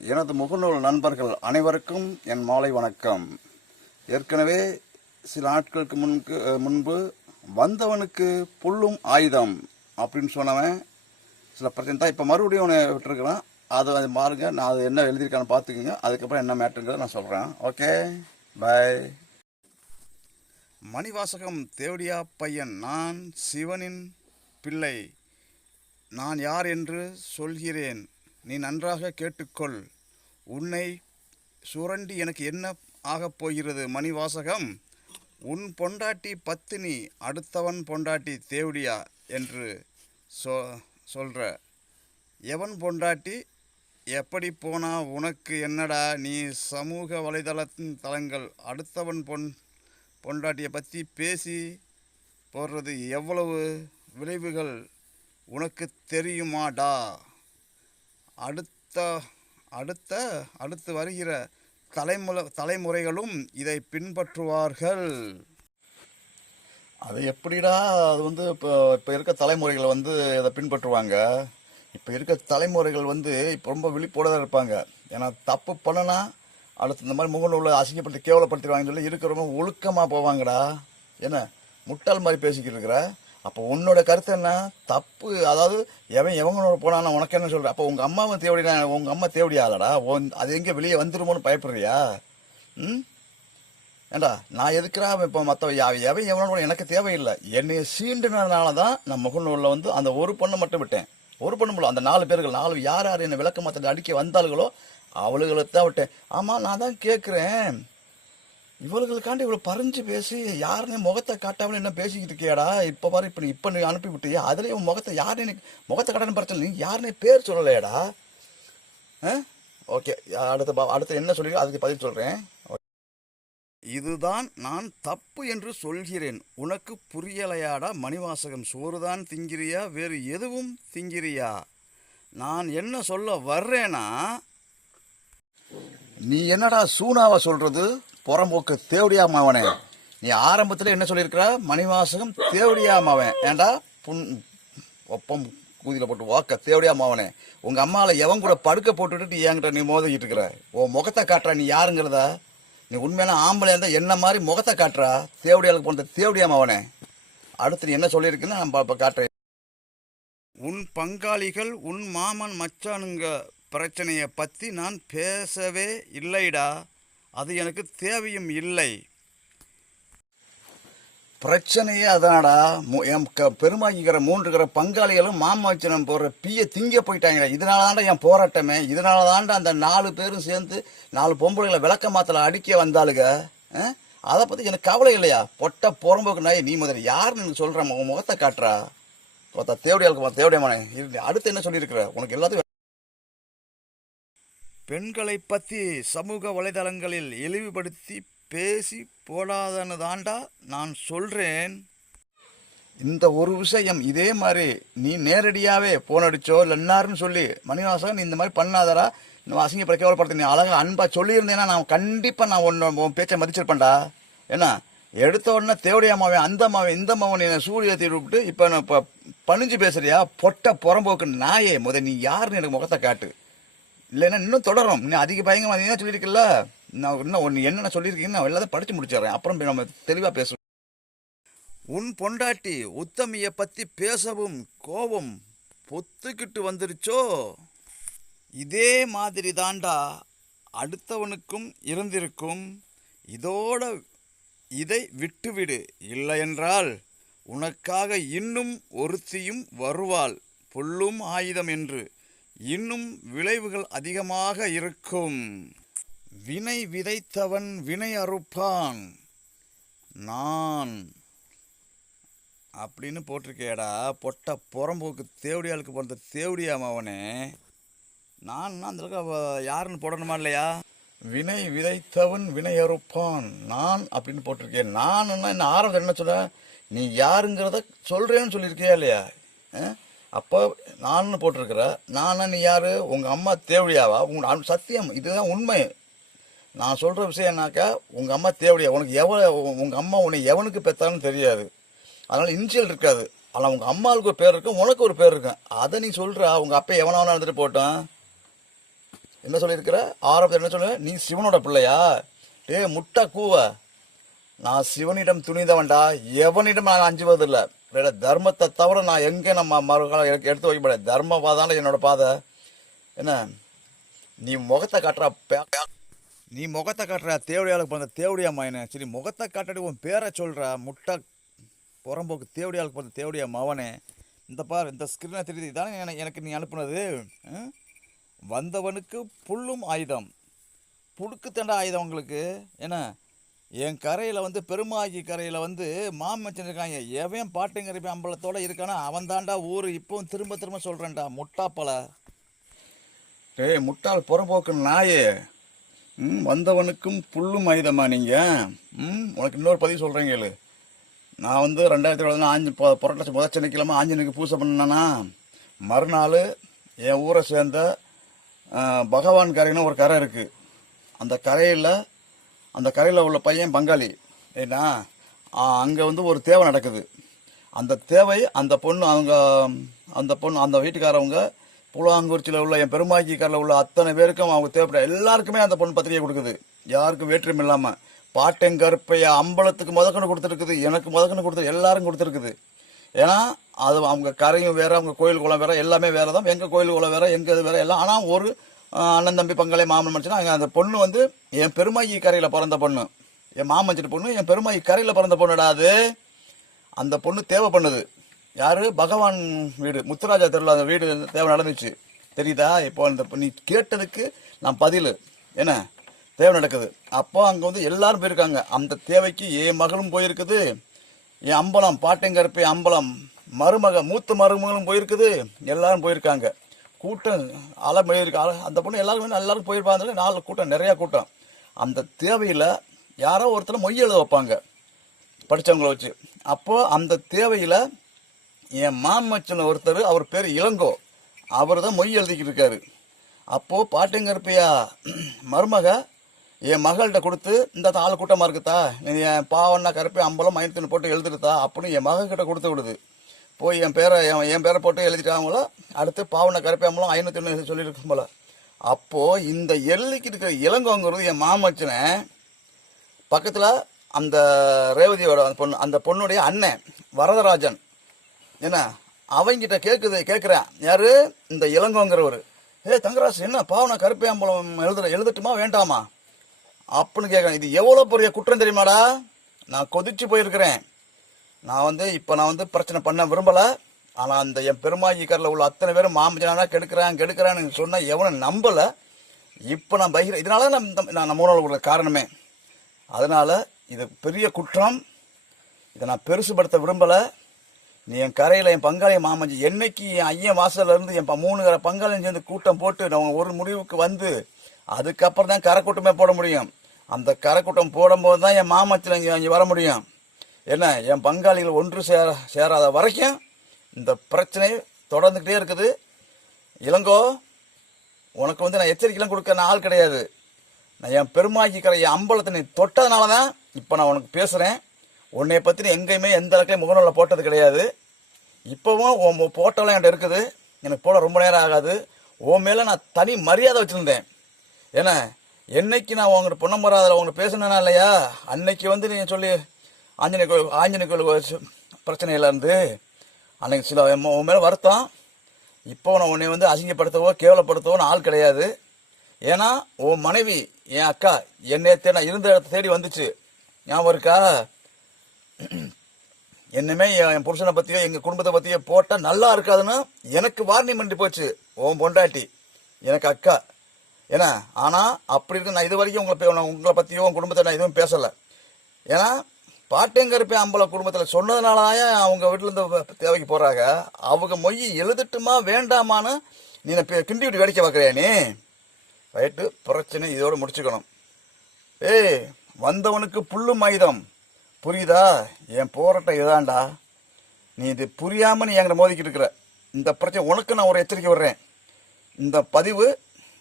எனது முகநூல் நண்பர்கள் அனைவருக்கும் என் மாலை வணக்கம். ஏற்கனவே சில நாட்களுக்கு முன்பு வந்தவனுக்கு புல்லும் ஆயுதம் அப்படின்னு சொன்னவன் சில பிரச்சனை தான். இப்போ மறுபடியும் ஒன்று விட்டுருக்கிறேன். அது பாருங்க, நான் அது என்ன எழுதியிருக்கான்னு பார்த்துக்குங்க. அதுக்கப்புறம் என்ன மேட்டுங்கிறத நான் சொல்கிறேன். ஓகே, பாய். மணிவாசகம் தேவடியா பையன். நான் சிவனின் பிள்ளை. நான் யார் என்று சொல்கிறேன், நீ நன்றாக கேட்டுக்கொள். உன்னை சுரண்டி எனக்கு என்ன ஆகப் போகிறது? மணிவாசகம், உன் பொண்டாட்டி பத்தினி, அடுத்தவன் பொண்டாட்டி தேவடியா என்று சொல்கிற. எவன் பொண்டாட்டி எப்படி போனா உனக்கு என்னடா? நீ சமூக வலைதளங்கள் அடுத்தவன் பொண்டாட்டியை பற்றி பேசி போடுறது எவ்வளவு விளைவுகள் உனக்கு தெரியுமாடா? அடுத்து வருகிற தலைமுறைகளும் இதை பின்பற்றுவார்கள். அது எப்படிடா? அது இப்போ இருக்க தலைமுறைகள் இதை பின்பற்றுவாங்க. இப்போ இருக்க தலைமுறைகள் இப்போ ரொம்ப விழிப்போட தான் இருப்பாங்க. ஏன்னா தப்பு பண்ணனா அடுத்து இந்த மாதிரி முகநூலில் அசிங்கப்படுத்தி கேவலப்படுத்திடுவாங்கன்னு சொல்லி இருக்கிறவங்க ஒழுக்கமாக போவாங்கடா. என்ன முட்டாள் மாதிரி பேசிக்கிட்டு இருக்கிற? அப்போ உன்னோட கருத்து என்ன? தப்பு. அதாவது எவங்களோட போனான்னா உனக்கு என்ன சொல்ற? அப்போ உங்கள் அம்மாவை தேவடினா உங்கள் அம்மா தேவடியாலடா? அது எங்கே வெளியே வந்துருமோன்னு பயப்படுறியா? ஏண்டா நான் எதுக்குறா இப்போ மற்ற எவனோட எனக்கு தேவையில்லை. என்னைய சீண்டுனதுனால தான் நான் முகநூலில் அந்த ஒரு பொண்ணை மட்டும் விட்டேன். ஒரு பொண்ணு போல அந்த 4 பேர்கள், 4 யார் என்னை விளக்க மாற்ற அடிக்க வந்தாளுகளோ அவளுகளை தான் விட்டேன். ஆமாம், நான் தான் கேட்குறேன், இவளுகளுக்காண்டி இவ்வளோ பறிஞ்சு பேசி யாருன்னே முகத்தை காட்டாமல் என்ன பேசிக்கிட்டு இருக்கியாடா? இப்போ பாரு, இப்போ நீ அனுப்பி விட்டியா? அதுலேயும் முகத்தை யாருன்னு முகத்தை காட்டான்னு பிரச்சனை, நீ யாருன்னே பேர் சொல்லலையாடா? ஓகே, அடுத்து என்ன சொல்லி அதுக்கு பதில் சொல்கிறேன். இதுதான் நான் தப்பு என்று சொல்கிறேன். உனக்கு புரியலையாடா? மணிவாசகம், சோறுதான் திங்கிறியா? வேறு எதுவும் திங்கிறியா? நான் என்ன சொல்ல வர்றேனா, நீ என்னடா சூனாவை சொல்றது? புறம்போக்கு தேவடியா மாவனே, நீ ஆரம்பத்தில் என்ன சொல்லியிருக்கிற? மணிவாசகம் தேவடியா மாவன். ஏண்டா ஒப்பம் கூதியில் போட்டு வாக்க தேவடியா மாவனே, உங்கள் அம்மாவில் எவன் கூட படுக்க போட்டுட்டு என்கிட்ட நீ மோதிக்கிட்டு இருக்கிற? உன் முகத்தை காட்டுறா நீ யாருங்கிறத? நீ உண்மையான ஆம்பளை இருந்தால் என்ன மாதிரி முகத்தை காட்டுறா? தேவடியாளுக்கு போன தேவடியா மாவனே. அடுத்து நீ என்ன சொல்லியிருக்குன்னு நான் காட்டுறேன். உன் பங்காளிகள், உன் மாமன் மச்சானுங்க பிரச்சனையை பற்றி நான் பேசவே இல்லைடா. அது எனக்கு தேவையும் இல்லை. பிரச்சனையே அதானடா. என் பெருமாக்கிக்கிற 3 பங்காளிகளும் மாமாச்சனம் போடுற பிய திங்க போயிட்டாங்க. இதனால தாண்டா என் போராட்டமே. இதனால தாண்டா அந்த 4 பேரும் சேர்ந்து 4 பொம்பளைகளை விளக்க மாத்தல அடிக்க வந்தாளுங்க. அதை பற்றி எனக்கு கவலை இல்லையா? பொட்ட புறம்போக்கு நாய், நீ முதல்ல யாருன்னு சொல்ற? முகத்தை காட்டுறா. தேவடியாளுக்கு தேவடியாமானே. அடுத்து என்ன சொல்லியிருக்கிற? உனக்கு எல்லாத்தையும் பெண்களை பற்றி சமூக வலைதளங்களில் இழிவுபடுத்தி பேசி போடாதன்னு தாண்டா நான் சொல்கிறேன். இந்த ஒரு விஷயம் இதே மாதிரி நீ நேரடியாகவே போன் அடிச்சோ இல்லை என்னாருன்னு சொல்லி, மணிவாசகன் நீ இந்த மாதிரி பண்ணாதரா, இன்னும் அசிங்கப்பட கேவலப்படுத்த, நீ அழகாக அன்பாக சொல்லியிருந்தேன்னா நான் கண்டிப்பாக நான் உன் பேச்சை மதிச்சிருப்பேன்டா. ஏன்னா எடுத்த உடனே தேவடியாமாவே அந்த மாவன் இந்த மாவன் என்னை சூரிய ஏற்றி விட்டு இப்போ நான் இப்போ பணிஞ்சு பேசுறியா? பொட்ட புறம்போக்கு நாயே, நீ யாருன்னு எனக்கு முகத்தை காட்டு. இல்லைன்னா இன்னும் தொடரும். இன்னும் அதிக பயங்கரமாக அதிகமாக சொல்லியிருக்கல. நான் இன்னும் ஒன்று என்னென்ன சொல்லியிருக்கீங்கன்னு நான் எல்லாத்தையும் படித்து முடிச்சிடுறேன். அப்புறம் நம்ம தெளிவாக பேசுவோம். உன் பொண்டாட்டி உத்தமியை பற்றி பேசவும் கோபம் பொத்துக்கிட்டு வந்துருச்சோ? இதே மாதிரி தாண்டா அடுத்தவனுக்கும் இருந்திருக்கும். இதை விட்டுவிடு. இல்லையென்றால் உனக்காக இன்னும் ஒருத்தியும் வருவாள். புல்லும் ஆயுதம் என்று இன்னும் விளைவுகள் அதிகமாக இருக்கும். வினை விதைத்தவன் வினை அறுப்பான். நான் அப்படின்னு போட்டிருக்கேடா. பொட்ட புறம்போக்கு தேவடியாளுக்கு போன தேவடியாமாவனே. நான் அந்த யாருன்னு போடணுமா இல்லையா? வினை விதைத்தவன் வினை அறுப்பான் நான் அப்படின்னு போட்டிருக்கேன். நான் என்ன ஆரம்பத்தில் என்ன சொல்ல, நீ யாருங்கிறத சொல்கிறேன்னு சொல்லியிருக்கியா இல்லையா? அப்போ நான் போட்டிருக்கிற. நானா நீ யாரு? உங்கள் அம்மா தேவடியாவா? சத்தியம், இதுதான் உண்மை. நான் சொல்கிற விஷயம்னாக்கா, உங்கள் அம்மா தேவடியா. உங்கள் அம்மா உன்னை எவனுக்கு பெற்றான்னு தெரியாது. அதனால் இனிஷியல் இருக்காது. ஆனால் உங்கள் அம்மாவுக்கு ஒரு பேர் இருக்கும், உனக்கு ஒரு பேர் இருக்கும். அதை நீ சொல்கிற. உங்கள் அப்பா எவனாவனா இருந்துட்டு போட்டான். என்ன சொல்லியிருக்கிற? ஆரம்பத்தில் என்ன சொல்ல? நீ சிவனோட பிள்ளையா? டே முட்டா கூவ, நான் சிவனிடம் துணிந்தவன்டா, எவனிடம் நான் அஞ்சுவதில்லை. தர்மத்தை தவிர நான் எங்கே நம்ம மறுகாலம் எடுத்து வைக்க முடியாது. தர்மபாதான என்னோட பாதை. என்ன நீ முகத்தை காட்டுற? நீ முகத்தை காட்டுற தேவடியாளுக்கு பிறந்த தேவடியா மாயனே. சரி, முகத்தை காட்டாடி உன் பேரை சொல்கிற முட்டை புறம்போக்கு தேவடியாளுக்கு பிறந்த தேவடியா மவனே. இந்த பார், இந்த ஸ்கிரீனை தெரியுது, இதானே எனக்கு நீ அனுப்புனது. வந்தவனுக்கு புல்லும் ஆயுதம், புடுக்கு தண்டா ஆயுதம் உங்களுக்கு. ஏன்னா என் கரையில் வந்து பெருமாகி கரையில் வந்து மாமச்சன் இருக்காங்க. எவன் பாட்டுங்கறிப்பேன் அம்பலத்தோடு இருக்கானா அவன் தாண்டா ஊர். இப்போவும் திரும்ப திரும்ப சொல்கிறேன்டா முட்டாப்பல. டேய் முட்டாள் புறம்போக்கு நாயே. வந்தவனுக்கும் புல்லும் ஆயுதமா நீங்கள்? உனக்கு இன்னொரு பதிவு சொல்கிறேன் கேளு. நான் வந்து 2020 புரட்டாசி முதல் சனிக்கிழமை ஆஞ்சனுக்கு பூஜை பண்ணேன்னா, மறுநாள் என் ஊரை சேர்ந்த பகவான் கரைன்னு ஒரு கரை இருக்குது. அந்த கரையில் உள்ள பையன் பங்காளி. ஏன்னா அங்கே வந்து ஒரு தேவை நடக்குது. அந்த தேவை அந்த பொண்ணு அந்த வீட்டுக்காரவங்க புலாங்குறிச்சியில் உள்ள என் பெருமாக்கிக்காரில் உள்ள அத்தனை பேருக்கும் அவங்க தேவைப்பட எல்லாருக்குமே அந்த பொண்ணு பத்திரிகை கொடுக்குது. யாருக்கும் வேற்றுமை இல்லாமல். பாட்டெங்கருப்பைய அம்பலத்துக்கு முதக்கணும் கொடுத்துருக்குது, எனக்கு முதக்கணும் கொடுத்துருக்கு, எல்லாரும் கொடுத்துருக்குது. ஏன்னா அது அவங்க கரையும் வேறு, அவங்க கோயில் குளம் வேறு, எல்லாமே வேறு தான். எங்கள் கோயில் குளம் வேறு, எங்கள் இது வேறு எல்லாம். ஆனால் ஒரு அண்ணன் தம்பி பங்காளி மாமன் மனுச்சுன்னா அங்கே அந்த பொண்ணு வந்து என் பெருமாகி கரையில் பிறந்த பொண்ணு, என் மாமன் பொண்ணு, என் பெருமாகி கரையில் பிறந்த பொண்ணுடா அது. அந்த பொண்ணு தேவை பண்ணுது. யார்? பகவான் வீடு, முத்துராஜா தெருவில் அந்த வீடு தேவை நடந்துச்சு. தெரியுதா? இப்போ அந்த நீ கேட்டதுக்கு நான் பதில். என்ன தேவை நடக்குது? அப்போ அங்கே வந்து எல்லாரும் போயிருக்காங்க. அந்த தேவைக்கு என் மகளும் போயிருக்குது, என் அம்பலம் பாட்டெங்கருப்பை அம்பலம் மூத்த மருமகளும் போயிருக்குது, எல்லாரும் போயிருக்காங்க. கூட்டம் அலை இருக்கு. அந்த பொண்ணு எல்லாரும் போயிருப்பாங்க. 4 கூட்டம், நிறையா கூட்டம். அந்த தேவையில் யாரோ ஒருத்தர் மொய் எழுத வைப்பாங்க படித்தவங்களை வச்சு. அப்போது அந்த தேவையில் என் மாமச்சன் ஒருத்தர், அவர் பேர் இளங்கோ, அவர் தான் மொய் எழுதிக்கிட்டு இருக்காரு. அப்போது பாட்டெங்கருப்பையா மருமக என் மகள்கிட்ட கொடுத்து, இந்த 4 கூட்டமாக இருக்குதா, என் பாவண்ணா கருப்பை அம்பலம் மைனத்துன்னு போட்டு எழுதுருதா அப்படின்னு என் மகக்கிட்ட கொடுத்து விடுது. போய் என் பேரை போட்டு எழுதிட்டாங்களோ. அடுத்து பாவண்ணா கருப்பை அம்பலம் 501 சொல்லியிருக்கும் போல. அப்போது இந்த எழுதிக்கிட்டு இருக்கிற இளங்கோங்கிறது என் மாமச்சனை பக்கத்தில் அந்த ரேவதியோட அந்த பொண்ணுடைய அண்ணன் வரதராஜன். என்ன அவங்கிட்ட கேட்குறேன், யாரு? இந்த இளங்கோங்கிறவர். தங்கராசு, என்ன பாவனா கருப்பை அம்பலம் எழுதட்டுமா வேண்டாமா அப்படின்னு கேட்குறேன். இது எவ்வளோ பெரிய குற்றம் தெரியுமாடா? நான் கொதிச்சு போயிருக்கிறேன். நான் வந்து பிரச்சனை பண்ண விரும்பலை. ஆனால் அந்த என் பெருமாகிக்கரில் உள்ள அத்தனை பேரும் மாமஜனானா கெடுக்கிறான்னு சொன்னால் எவனும் நம்பலை. இப்போ நான் இதனால நான் மூணாவது உள்ள காரணமே. அதனால் இது பெரிய குற்றம். இதை நான் பெருசுபடுத்த விரும்பலை. நீ என் கரையில் என் பங்காளி மாமஞ்சி என்னைக்கு என் ஐயன் வாசலேருந்து என் 3 பங்காளியும் சேர்ந்து கூட்டம் போட்டு நான் ஒரு முடிவுக்கு வந்து அதுக்கப்புறம் தான் கரை கூட்டமே போட முடியும். அந்த கரை கூட்டம் போடும்போது தான் என் மாமச்சில் இங்கே வர முடியும். என்ன என் பங்காளிகள் ஒன்று சேராத வரைக்கும் இந்த பிரச்சனை தொடர்ந்துக்கிட்டே இருக்குது. இளங்கோ, உனக்கு நான் எச்சரிக்கைலாம் கொடுக்க ஆள் கிடையாது. நான் என் பெருமாக்கி கரை என் அம்பலத்தை நீ தொட்டதுனால தான் இப்போ நான் உனக்கு பேசுகிறேன். உன்னை பற்றி எங்கேயுமே எந்த இடத்துலையும் முகநூலில் போட்டது கிடையாது. இப்போவும் உன் போட்டோலாம் என்கிட்ட இருக்குது. எனக்கு போட ரொம்ப நேரம் ஆகாது. உன் மேலே நான் தனி மரியாதை வச்சுருந்தேன். ஏன்னா என்னைக்கு நான் உங்கள்கிட்ட பொன்னம்பராதில் உங்கள்கிட்ட பேசினேனா இல்லையா, அன்னைக்கு நீ சொல்லி ஆஞ்சநேய கோயில் பிரச்சனையில இருந்து அன்னைக்கு சில உன் மேலே வருத்தம். இப்போ நான் உன்னை அசிங்கப்படுத்தவோ கேவலப்படுத்தவோ ஆள் கிடையாது. ஏன்னா உன் மனைவி என் அக்கா என்னை நான் இருந்த இடத்த தேடி வந்துச்சு. ஞாபகம் இருக்கா? என்னமே என் புருஷனை பற்றியோ எங்கள் குடும்பத்தை பற்றியோ போட்டால் நல்லா இருக்காதுன்னு எனக்கு வார்னிங் பண்ணி போச்சு உன் பொண்டாட்டி, எனக்கு அக்கா. ஏன்னா ஆனால் அப்படி இருக்கு. நான் இது வரைக்கும் உங்களை பற்றியோ உன் குடும்பத்தை நான் எதுவும் பேசலை. ஏன்னா பாட்டெங்கருப்பை அம்பல குடும்பத்தில் சொன்னதுனால தான் அவங்க வீட்டிலேருந்து தேவைக்கு போகிறாங்க. அவங்க மொய் எழுதட்டுமா வேண்டாமான்னு நீ கிண்டி விட்டு வேடிக்கை பார்க்குறியா நீ? ரைட்டு, பிரச்சனை இதோடு முடிச்சுக்கணும். வந்தவனுக்கு புல்லும் ஆயுதம், புரியுதா? என் போராட்டம் இதாண்டா. நீ இது புரியாமல் நீ என்கிட்ட மோதிக்கிட்டு இருக்கிற. இந்த பிரச்சனை உனக்கு நான் ஒரு எச்சரிக்கை விடுறேன். இந்த பதிவு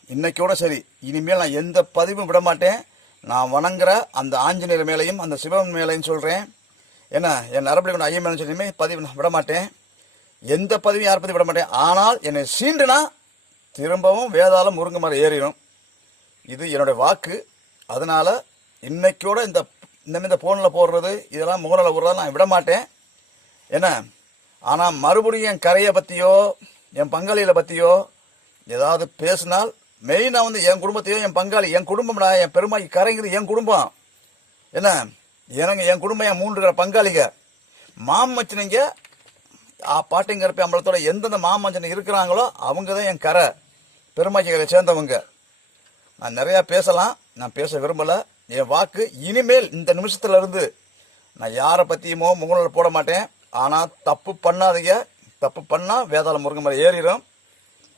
இன்னைக்கோட சரி. இனிமேல் நான் எந்த பதிவும் விட மாட்டேன். நான் வணங்குற அந்த ஆஞ்சநேயர் மேலையும் அந்த சிவன் மேலையும் சொல்கிறேன். ஏன்னா என் நரம்புல கொண்டு ஐயம் மேலே சொல்லியுமே பதிவு நான் விட மாட்டேன். எந்த பதிவும் யார் பற்றி விட மாட்டேன். ஆனால் என்னை சீண்டுனா திரும்பவும் வேதாளம் முருங்கை மரம் ஏறிடும். இது என்னுடைய வாக்கு. அதனால் இன்னைக்கோட இந்த ஃபோனில் போடுறது இதெல்லாம் முகநூலில் போடுறதா நான் விட மாட்டேன். என்ன ஆனால் மறுபடியும் என் கரையை பற்றியோ என் பங்காளிகளை பற்றியோ ஏதாவது பேசினால் மெயினாக வந்து என் குடும்பத்தையோ என் பங்காளி என் குடும்பம்டா, என் பெருமாள் கரைங்கிறது என் குடும்பம். என்ன என் குடும்பம் என் 3 பங்காளிங்க மாமச்சனைங்க பாட்டிங்கரப்பி அம்பலத்தோட எந்தெந்த மாமச்சனை இருக்கிறாங்களோ அவங்க தான் என் கரை பெருமாக்கி கரையை சேர்ந்தவங்க. நான் நிறையா பேசலாம், நான் பேச விரும்பலை. என் வாக்கு இனிமேல் இந்த நிமிஷத்துல இருந்து நான் யாரை பற்றியுமோ முகநூல் போட மாட்டேன். ஆனால் தப்பு பண்ணாதீங்க. தப்பு பண்ணால் வேதாள முருங்கை மேலே ஏறிடும்.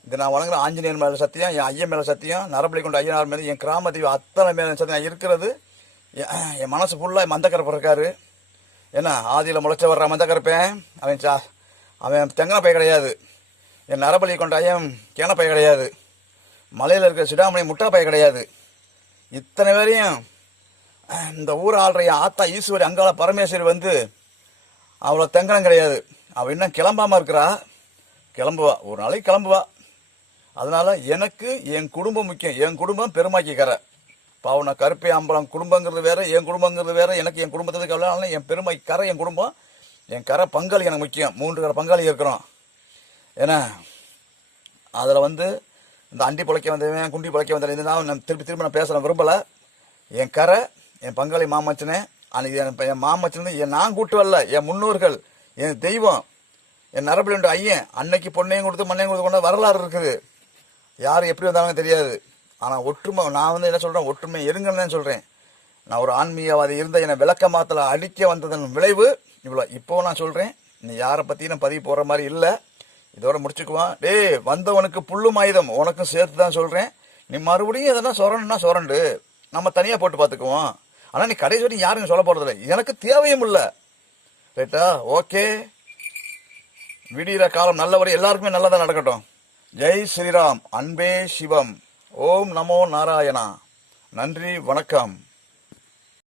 இது நான் வணங்குற ஆஞ்சநேயர் மேலே சத்தியம், என் ஐயன் மேலே சத்தியம், நரபலி கொண்ட ஐயனார் மேலே, என் கிராம தெய்வம் அத்தனை மேலே சத்தியம் இருக்கிறது. என் மனசு ஃபுல்லாக மந்தக்கரப்பு இருக்காரு. ஏன்னா ஆதியில் முளைச்ச வர்ற மந்தக்கரப்பேன் அவன் தெங்கன பை கிடையாது. என் நரபலி கொண்ட ஐயன் கேன பை கிடையாது. மலையில் இருக்கிற சிடாமணி முட்டா பை கிடையாது. இத்தனை பேரையும் இந்த ஊர் ஆள்ற என் ஆத்தா ஈஸ்வரி அங்காள பரமேஸ்வரி வந்து அவ்வளோ தெங்கனம் கிடையாது. அவள் இன்னும் கிளம்பாமல் இருக்கிறா. கிளம்புவா, ஒரு நாளைக்கு கிளம்புவா. அதனால் எனக்கு என் குடும்பம் முக்கியம். என் குடும்பம் பெருமாக்கி கரை. பாவன கருப்பை அம்பலம் குடும்பங்கிறது வேற, என் குடும்பங்கிறது வேற. எனக்கு என் குடும்பத்துக்கு கவலை. என் பெருமை கரை என் குடும்பம். என் கரை பங்காளி எனக்கு முக்கியம். 3 பங்காளி இருக்கிறோம். ஏன்னா அதில் வந்து இந்த அண்டி பிழைக்க வந்தவன் குண்டி பிழைக்க வந்தவன் இதுதான் நான் திரும்ப நான் பேசுகிறேன் விரும்பலை. என் கரை என் பங்காளி மாமச்சனே. அன்றைக்கி என் மாமச்சனு நான் கூட்டு வரல, என் முன்னோர்கள், என் தெய்வம், என் நரபலி உண்டு ஐயன். அன்னைக்கு பொண்ணையும் கொடுத்து மண்ணையும் கொடுத்து கொண்ட வரலாறு இருக்குது. யார் எப்படி வந்தாலும் தெரியாது. ஆனால் ஒற்றுமை நான் வந்து என்ன சொல்கிறேன், ஒற்றுமை இருங்கன்னு தான் சொல்கிறேன். நான் ஒரு ஆன்மீகவாதி இருந்த என்னை விளக்க மாத்தல அடிக்க வந்ததன் விளைவு இவ்வளோ. இப்போ நான் சொல்கிறேன், நீ யாரை பற்றியும் நான் பதிவு போடுற மாதிரி இல்லை. இதோட முடிச்சுக்குவான். வந்தவனுக்கு புல்லும் ஆயுதம் உனக்கும் சேர்த்து தான் சொல்கிறேன். நீ மறுபடியும் எதனா சொரணுன்னா சொரண்டு நம்ம தனியாக போட்டு பார்த்துக்குவோம். ஆனால் நீ கடைசி வரைக்கும் யாருங்க சொல்ல போகிறதில்ல, எனக்கு தேவையும் இல்லை. ரைட்டா? ஓகே. விடிகிற காலம் நல்லவரை எல்லாருக்குமே நல்லதாக நடக்கட்டும். ஜெய் ஸ்ரீராம். அன்பே சிவம். ஓம் நமோ நாராயணா. நன்றி, வணக்கம்.